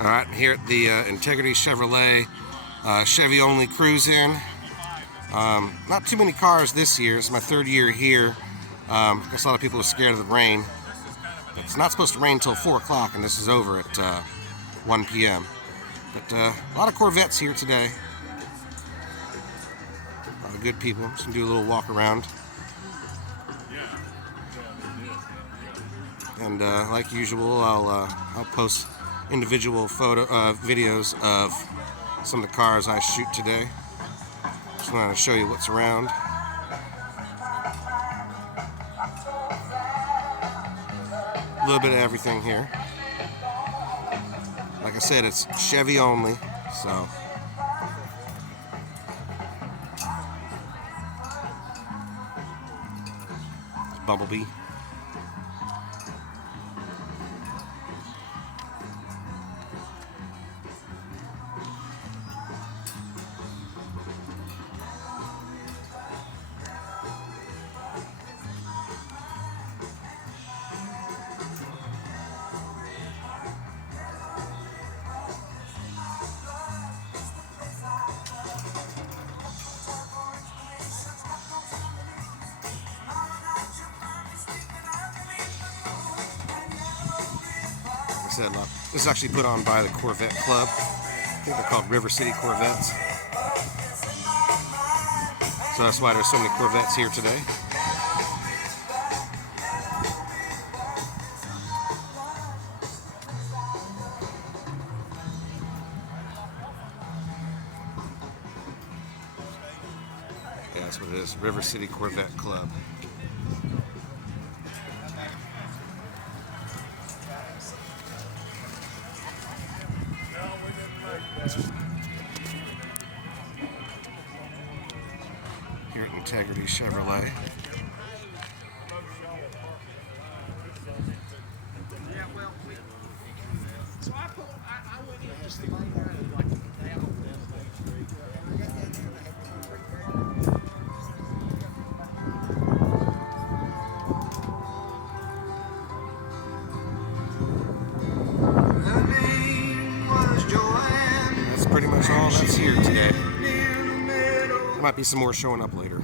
Alright, here at the Integrity Chevrolet Chevy only cruise-in. Not too many cars this year. It's my third year here. Guess a lot of people are scared of the rain. It's not supposed to rain until 4 o'clock, and this is over at 1 p.m. But a lot of Corvettes here today. A lot of good people. Just gonna do a little walk around. And like usual, I'll post individual videos of some of the cars I shoot today. Just want to show you what's around. A little bit of everything here. Like I said, it's Chevy only, so. It's Bumblebee. This is actually put on by the Corvette Club. I think they're called River City Corvettes. So that's why there's so many Corvettes here today. Yeah, that's what it is. River City Corvette Club. Here at Integrity Chevrolet. That's pretty much all that's here today. There might be some more showing up later.